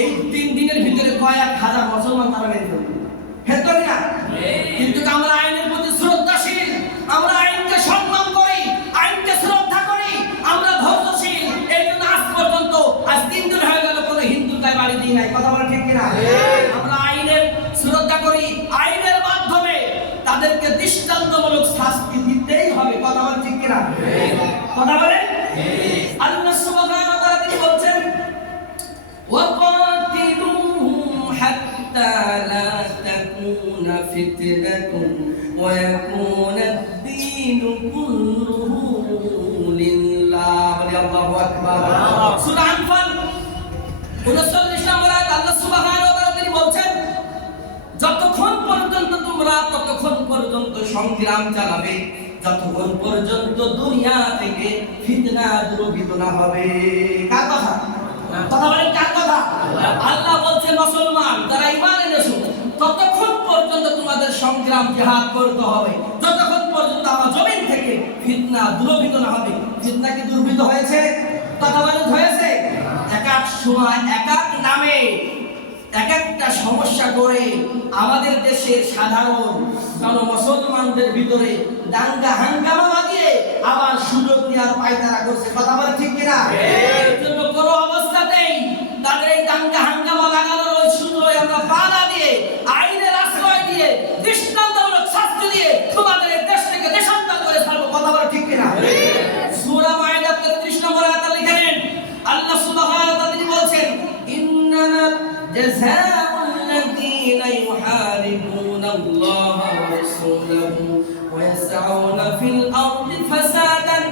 এই 3 দিনের ভিতরে কয়েক হাজার মুসলমান তারা মেরে ফেলবে। হেতো না? কিন্তু আমরা আইনের প্রতি শ্রদ্ধাশীল, আমরা আইনকে সম্মান করি, আইনকে শ্রদ্ধা করি, আমরা ধৈর্যশীল। এই জন্য আজ পর্যন্ত আজ 3 দিন হয়ে গেল কোনো হিন্দু তাই বাড়ি দিই নাই। কথা বলে ঠিক কিনা? আমরা আইনের শ্রদ্ধা করি, আইনের মাধ্যমে তাদেরকে দৃষ্টান্তমূলক শাস্তি দিতেই হবে। কথা বলে ঠিক কিনা? কথা বলে আল্লাহ সুবহানাহু ওয়া তাআলা তিনি বলছেন وَقَاتِلُوهُمْ حَتَّى لَا تَكُونَ فِتْنَةٌ وَيَكُونَ الدِّينُ كُلُّهُ لِلَّهِ আল্লাহু আকবার। সূরা আনফাল 39 নম্বর আয়াত আল্লাহ সুবহানাহু ওয়া তাআলা তিনি বলছেন যতক্ষণ পর্যন্ত তোমরা ততক্ষণ পর্যন্ত সংগ্রাম চালাবে, যতক্ষণ পর্যন্ত দুনিয়া থেকে ফিতনা দূরীভূত না হবে। কার কথা? কথা বলেন কার কথা? আল্লাহ বলছে মুসলমান যারা ঈমান এনেছো ততক্ষণ পর্যন্ত তোমাদের সংগ্রাম জিহাদ করতে হবে, যতক্ষণ পর্যন্ত আমার জমিন থেকে ফিতনা দূরীভূত না হবে। ফিতনা কি দূরীভূত হয়েছে? কথা বলেন হয়েছে? এক এক সময় এক এক নামে এক একটা সমস্যা করে আমাদের দেশের সাধারণ মুসলমানদের ভিতরে দাঙ্গা হাঙ্গামা লাগিয়ে আবার সুযোগ নেওয়ার পায়তারা করছে। কথা বলে ঠিক কিনা? এর জন্য কোনো অবস্থাতেই তাদের এই দাঙ্গা হাঙ্গামা লাগানোর ওই সুযোগ আমরা পালা দিয়ে আইনের আশ্রয় দিয়ে দৃষ্টান্তমূলক শাস্তি দিয়ে তোমাদের এই দেশ থেকে দেশান্তর করে ছাড়বো। কথা বলে ঠিক কিনা? সূরা মাইদা 33 নম্বর আয়াতে লিখেন আল্লাহ সুবহানাহু ওয়া তাআলা তিনি বলছেন ইন্নামা জাযাউল লাযীনা ইউহারিবুনা আল্লাহ ওয়া রাসূলাহু ওয়া ইয়াসআউনা ফিল আরদি ফাসাদান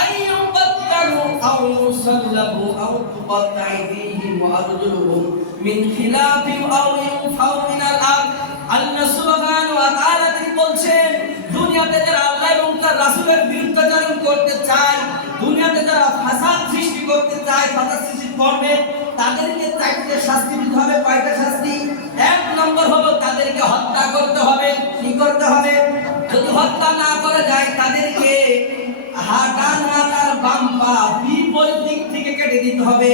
আন ইউকাত্তালু আও ইউসাল্লাবু আও তুকাত্তা আইদিহিম ওয়া আরজুলুহুম মিন খিলাফিন আও ইউনফাউ মিনাল আরদ। আল্লাহ সুবহানাহু ওয়া তাআলা তিনি বলছেন দুনিয়াতে যারা আল্লাহ এবং তার রাসূলের বিরুদ্ধাচরণ করতে চায়, দুনিয়াতে যারা ফাসাদ সৃষ্টি করতে চায়, ফাসাদ সৃষ্টি করবে, তাদেরকে চারটে শাস্তি দিতে হবে। কয়টা শাস্তি? 1 নম্বর হলো তাদেরকে হত্যা করতে হবে। কি করতে হবে? যদি হত্যা না করা যায় তাদেরকে ডান হাত আর বাম পা বিপরীত দিক থেকে কেটে দিতে হবে।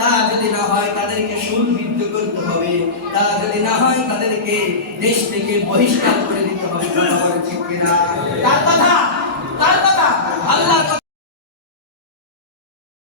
তা যদি না হয় তাদেরকে শূলবিদ্ধ করতে হবে। তা যদি না হয় তাদেরকে দেশ থেকে বহিষ্কার করে দিতে হবে। কথা বলে ঠিক কিনা? কার কথা? কার কথা? আল্লাহর কথা।